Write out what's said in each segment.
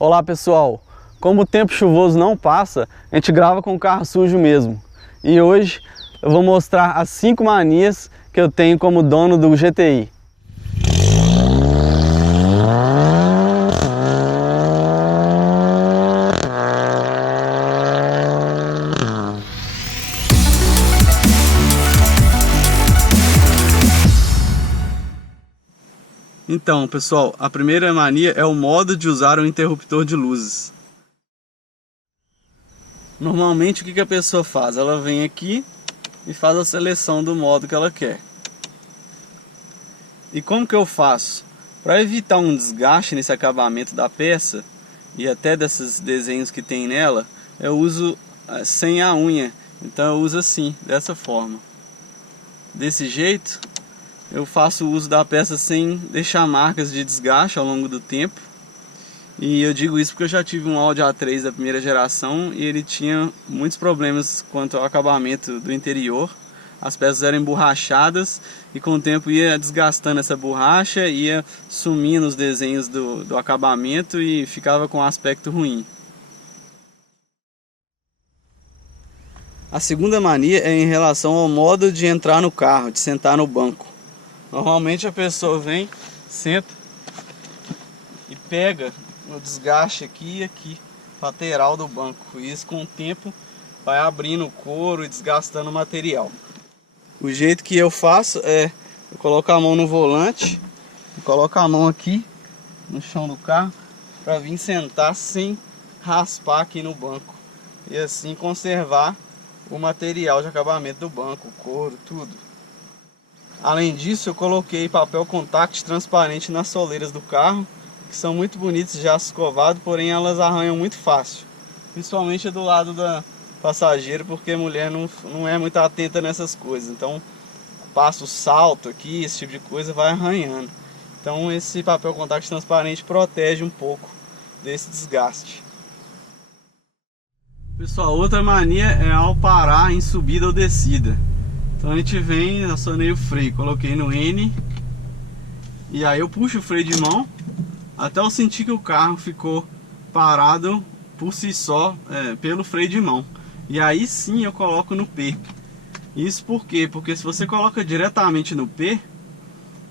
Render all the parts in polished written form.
Olá pessoal, como o tempo chuvoso não passa, a gente grava com o carro sujo mesmo. E hoje eu vou mostrar as 5 manias que eu tenho como dono do GTI. Então, pessoal, a primeira mania é o modo de usar o interruptor de luzes. Normalmente o que a pessoa faz? Ela vem aqui e faz a seleção do modo que ela quer. E como que eu faço? Para evitar um desgaste nesse acabamento da peça e até desses desenhos que tem nela, eu uso sem a unha. Então eu uso assim, dessa forma. Desse jeito eu faço uso da peça sem deixar marcas de desgaste ao longo do tempo. E eu digo isso porque eu já tive um Audi A3 da primeira geração e ele tinha muitos problemas quanto ao acabamento do interior. As peças eram emborrachadas e com o tempo ia desgastando essa borracha, ia sumindo os desenhos do acabamento e ficava com um aspecto ruim. A segunda mania é em relação ao modo de entrar no carro, de sentar no banco. Normalmente a pessoa vem, senta e pega o desgaste aqui e aqui, lateral do banco. E isso com o tempo vai abrindo o couro e desgastando o material. O jeito que eu faço é, eu coloco a mão no volante, coloco a mão aqui no chão do carro para vir sentar sem raspar aqui no banco. E assim conservar o material de acabamento do banco, o couro, tudo. Além disso, eu coloquei papel contact transparente nas soleiras do carro, que são muito bonitos já escovados, porém elas arranham muito fácil. Principalmente do lado da passageira, porque a mulher não é muito atenta nessas coisas. Então, passa o salto aqui, esse tipo de coisa, vai arranhando. Então, esse papel contact transparente protege um pouco desse desgaste. Pessoal, outra mania é ao parar em subida ou descida. Então a gente vem, acionei o freio, coloquei no N e aí eu puxo o freio de mão até eu sentir que o carro ficou parado por si só, pelo freio de mão. E aí sim eu coloco no P. Isso por quê? Porque se você coloca diretamente no P,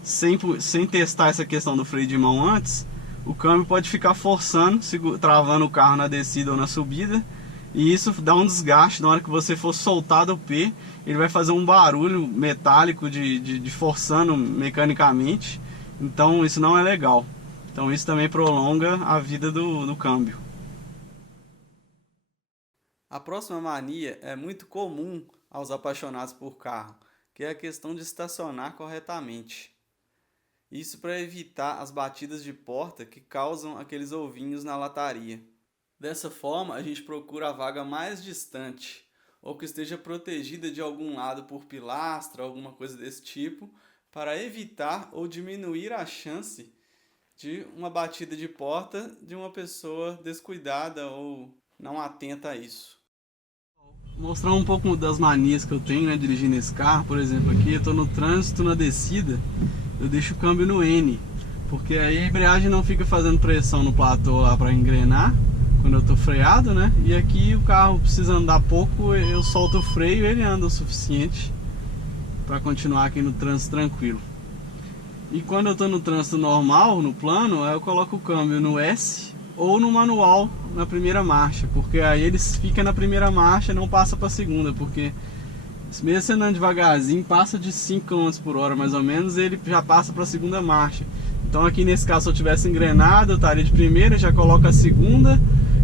sem testar essa questão do freio de mão antes, o câmbio pode ficar forçando, travando o carro na descida ou na subida. E isso dá um desgaste. Na hora que você for soltar do P, ele vai fazer um barulho metálico de forçando mecanicamente. Então isso não é legal. Então isso também prolonga a vida do câmbio. A próxima mania é muito comum aos apaixonados por carro, que é a questão de estacionar corretamente. Isso para evitar as batidas de porta que causam aqueles ovinhos na lataria. Dessa forma, a gente procura a vaga mais distante, ou que esteja protegida de algum lado por pilastra, alguma coisa desse tipo, para evitar ou diminuir a chance de uma batida de porta de uma pessoa descuidada ou não atenta a isso. Vou mostrar um pouco das manias que eu tenho, dirigindo esse carro. Por exemplo, aqui eu estou no trânsito, na descida, eu deixo o câmbio no N, porque aí a embreagem não fica fazendo pressão no platô lá para engrenar quando eu tô freado, né? E aqui o carro precisa andar pouco, eu solto o freio e ele anda o suficiente para continuar aqui no trânsito tranquilo. E quando eu tô no trânsito normal, no plano, eu coloco o câmbio no S ou no manual na primeira marcha, porque aí eles ficam na primeira marcha e não passa para a segunda, porque mesmo você andando devagarzinho, passa de 5 km por hora mais ou menos, ele já passa para a segunda marcha. Então aqui nesse caso, se eu tivesse engrenado, eu estaria de primeira, já coloco a segunda.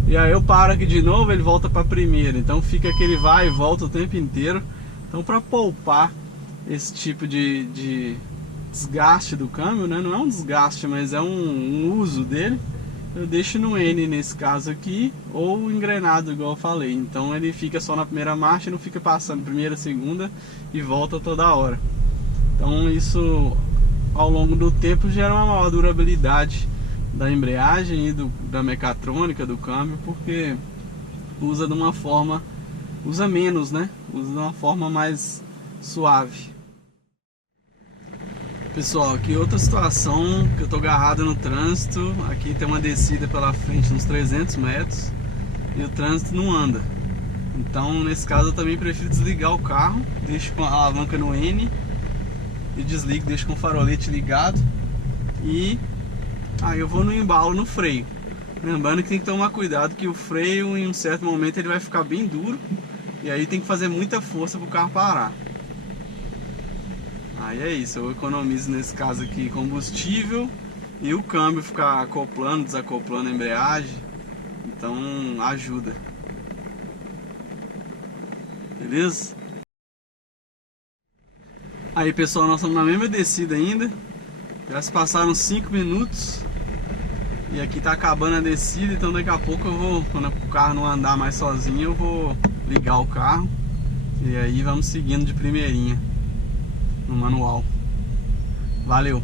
E aí eu paro aqui de novo, ele volta para a primeira. Então fica aquele vai e volta o tempo inteiro. Então para poupar esse tipo de desgaste do câmbio, né? Não é um desgaste, mas é um uso dele. Eu deixo no N nesse caso aqui, ou engrenado igual eu falei. Então ele fica só na primeira marcha e não fica passando primeira, segunda e volta toda hora. Então isso ao longo do tempo gera uma maior durabilidade da embreagem e da mecatrônica do câmbio, porque usa de uma forma, usa menos, né? Usa de uma forma mais suave. Pessoal, aqui outra situação que eu tô agarrado no trânsito. Aqui tem uma descida pela frente uns 300 metros e o trânsito não anda. Então nesse caso eu também prefiro desligar o carro, deixo com a alavanca no N e desligo, deixo com o farolete ligado e aí eu vou no embalo no freio. Lembrando que tem que tomar cuidado que o freio em um certo momento ele vai ficar bem duro e aí tem que fazer muita força para o carro parar. Aí é isso, eu economizo nesse caso aqui combustível e o câmbio ficar acoplando, desacoplando a embreagem, então ajuda. Beleza? Aí pessoal, nós estamos na mesma descida ainda, já se passaram 5 minutos e aqui tá acabando a descida, então daqui a pouco eu vou, quando o carro não andar mais sozinho, eu vou ligar o carro e aí vamos seguindo de primeirinha no manual. Valeu!